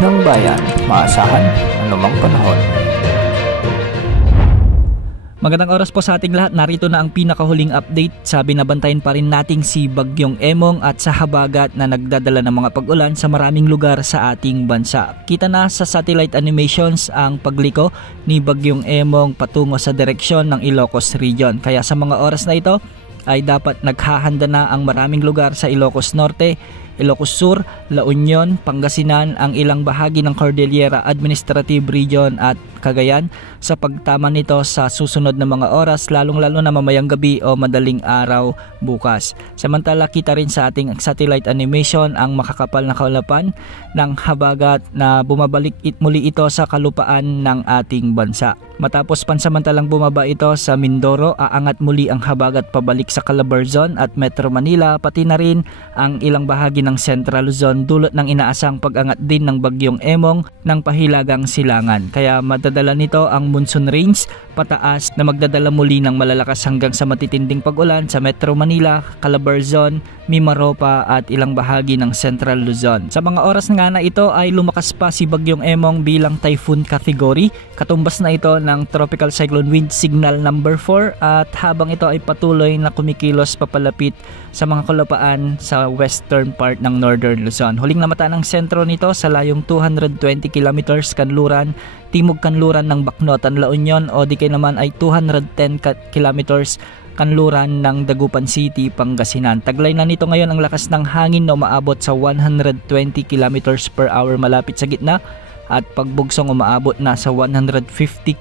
ng bayan, maasahan anumang panahon. Magandang oras po sa ating lahat. Narito na ang pinakahuling update sa binabantayan pa rin nating si Bagyong Emong at sa habagat na nagdadala ng mga pag-ulan sa maraming lugar sa ating bansa. Kita na sa satellite animations ang pagliko ni Bagyong Emong patungo sa direksyon ng Ilocos Region. Kaya sa mga oras na ito ay dapat naghahanda na ang maraming lugar sa Ilocos Norte, Ilocos Sur, La Union, Pangasinan, ang ilang bahagi ng Cordillera Administrative Region at Cagayan sa pagtama nito sa susunod na mga oras, lalong-lalo na mamayang gabi o madaling araw bukas. Samantala, kita rin sa ating satellite animation ang makakapal na kaulapan ng habagat na bumabalik muli ito sa kalupaan ng ating bansa. Matapos pansamantalang bumaba ito sa Mindoro, aangat muli ang habagat pabalik sa Calabarzon at Metro Manila, pati na rin ang ilang bahagi ng Central Luzon, dulot ng inaasang pag-angat din ng Bagyong Emong ng pahilagang silangan. Kaya madadala nito ang monsoon range pataas na magdadala muli ng malalakas hanggang sa matitinding pag-ulan sa Metro Manila, Calabarzon, Mimaropa at ilang bahagi ng Central Luzon. Sa mga oras nga na ito ay lumakas pa si Bagyong Emong bilang typhoon category. Katumbas na ito ng Tropical Cyclone Wind Signal number 4 at habang ito ay patuloy na kumikilos papalapit sa mga kalupaan sa western part ng Northern Luzon. Huling namata ng sentro nito sa layong 220 kilometers kanluran, timog kanluran ng Bacnotan, La Union o di kaya naman ay 210 kilometers kanluran ng Dagupan City, Pangasinan. Taglay na nito ngayon ang lakas ng hangin na umaabot sa 120 kilometers per hour malapit sa gitna at pagbugsong umaabot na sa 150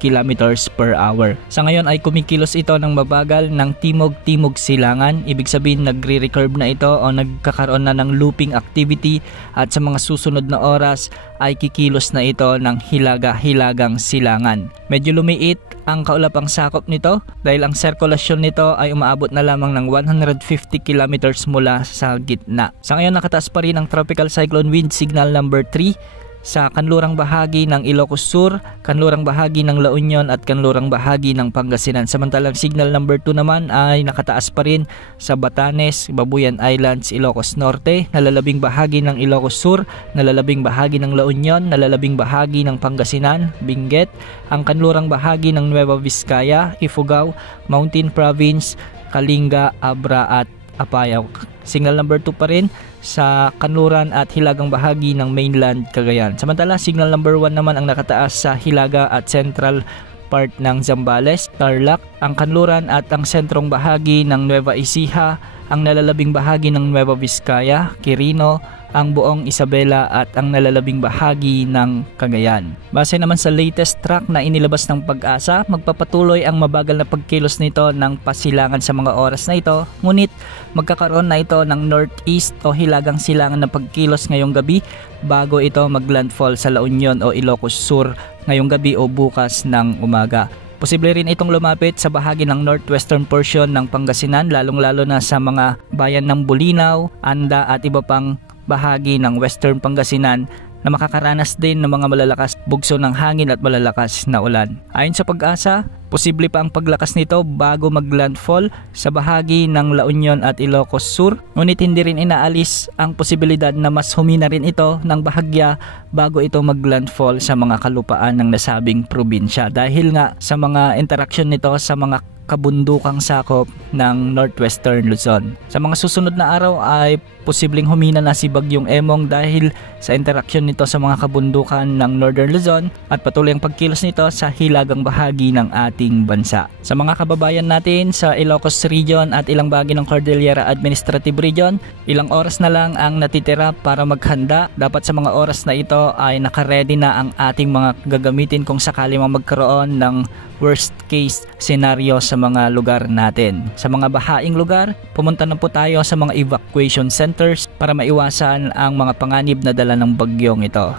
kilometers per hour. Sa ngayon ay kumikilos ito ng mabagal ng timog-timog silangan. Ibig sabihin nagre-recurve na ito o nagkakaroon na ng looping activity at sa mga susunod na oras ay kikilos na ito ng hilaga-hilagang silangan. Medyo lumiit ang kaulapang sakop nito dahil ang sirkulasyon nito ay umaabot na lamang ng 150 kilometers mula sa gitna. Sa ngayon nakataas pa rin ang Tropical Cyclone Wind Signal number 3 sa kanlurang bahagi ng Ilocos Sur, kanlurang bahagi ng La Union at kanlurang bahagi ng Pangasinan. Samantalang signal number 2 naman ay nakataas pa rin sa Batanes, Babuyan Islands, Ilocos Norte, nalalabing bahagi ng Ilocos Sur, nalalabing bahagi ng La Union, nalalabing bahagi ng Pangasinan, Benguet, ang kanlurang bahagi ng Nueva Vizcaya, Ifugao, Mountain Province, Kalinga, Abra at Apayao. Signal number 2 pa rin sa kanluran at hilagang bahagi ng mainland Cagayan. Samantala, signal number 1 naman ang nakataas sa hilaga at central part ng Zambales, Tarlac, ang kanluran at ang sentrong bahagi ng Nueva Ecija, ang nalalabing bahagi ng Nueva Vizcaya, Quirino, ang buong Isabela at ang nalalabing bahagi ng Cagayan. Base naman sa latest track na inilabas ng Pag-asa, magpapatuloy ang mabagal na pagkilos nito ng pasilangan sa mga oras na ito, ngunit magkakaroon na ito ng northeast o hilagang silangan na pagkilos ngayong gabi bago ito maglandfall sa La Union o Ilocos Sur ngayong gabi o bukas ng umaga. Posible rin itong lumapit sa bahagi ng northwestern portion ng Pangasinan, lalong-lalo na sa mga bayan ng Bulinaw, Anda at iba pang bahagi ng western Pangasinan na makakaranas din ng mga malalakas bugso ng hangin at malalakas na ulan. Ayon sa Pag-asa, posible pa ang paglakas nito bago maglandfall sa bahagi ng La Union at Ilocos Sur, ngunit hindi rin inaalis ang posibilidad na mas humina rin ito ng bahagya bago ito maglandfall sa mga kalupaan ng nasabing probinsya dahil nga sa mga interaksyon nito sa mga kabundukang sakop ng northwestern Luzon. Sa mga susunod na araw ay posibleng humina na si Bagyong Emong dahil sa interaksyon nito sa mga kabundukan ng northern Luzon at patuloy ang pagkilos nito sa hilagang bahagi ng ating bansa. Sa mga kababayan natin sa Ilocos Region at ilang bahagi ng Cordillera Administrative Region, ilang oras na lang ang natitira para maghanda. Dapat sa mga oras na ito ay nakaredy na ang ating mga gagamitin kung sakali mang magkaroon ng worst case scenario sa mga lugar natin. Sa mga bahaing lugar, pumunta na po tayo sa mga evacuation centers para maiwasan ang mga panganib na dala ng bagyong ito.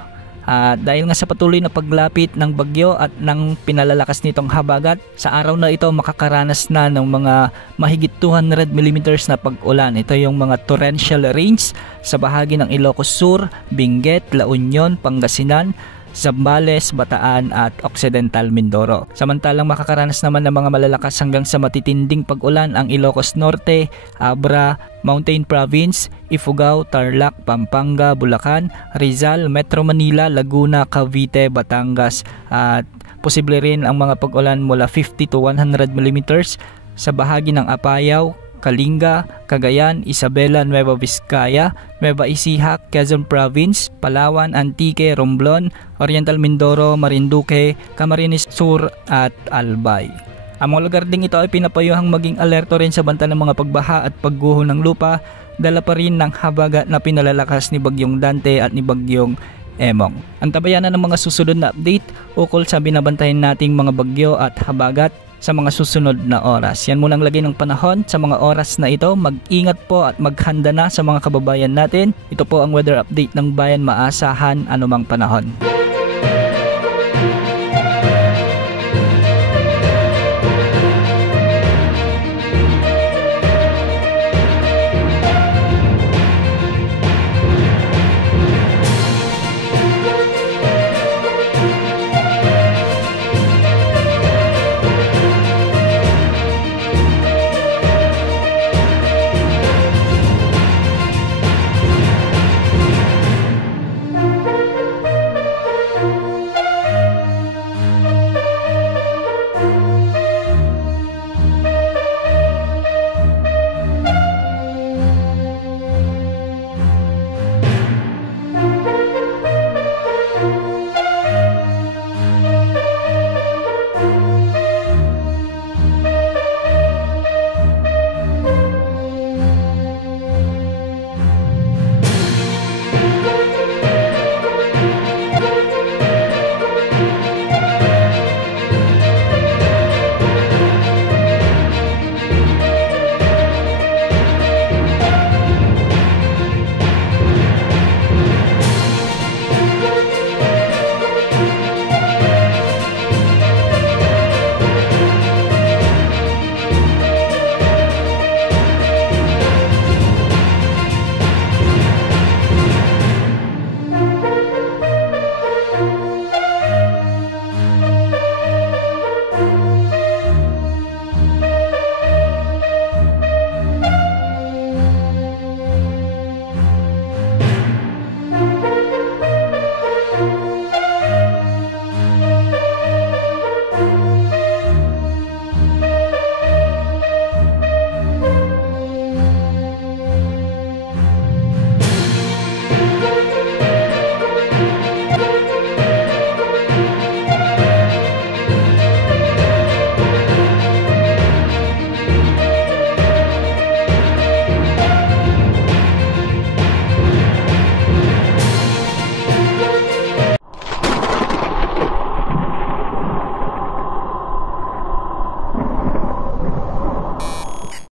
Dahil nga sa patuloy na paglapit ng bagyo at ng pinalalakas nitong habagat, sa araw na ito makakaranas na ng mga mahigit 200 mm na pag-ulan. Ito yung mga torrential rains sa bahagi ng Ilocos Sur, Benguet, La Union, Pangasinan, Zambales, Bataan at Occidental Mindoro. Samantalang makakaranas naman ng mga malalakas hanggang sa matitinding pag-ulan ang Ilocos Norte, Abra, Mountain Province, Ifugao, Tarlac, Pampanga, Bulacan, Rizal, Metro Manila, Laguna, Cavite, Batangas at posible rin ang mga pag-ulan mula 50 to 100 mm sa bahagi ng Apayao, Kalinga, Cagayan, Isabela, Nueva Vizcaya, Nueva Ecija, Quezon Province, Palawan, Antique, Romblon, Oriental Mindoro, Marinduque, Camarines Sur at Albay. Ang mga lugar ding ito ay pinapayuhang maging alerto rin sa banta ng mga pagbaha at pagguho ng lupa, dala pa rin ng habagat na pinalalakas ni Bagyong Dante at ni Bagyong Emong. Ang tabayanan ng mga susunod na update ukol sa binabantayan nating mga bagyo at habagat sa mga susunod na oras. Yan muna ang lagay ng panahon sa mga oras na ito. Mag-ingat po at maghanda na sa mga kababayan natin. Ito po ang weather update ng bayan, maasahan anumang panahon.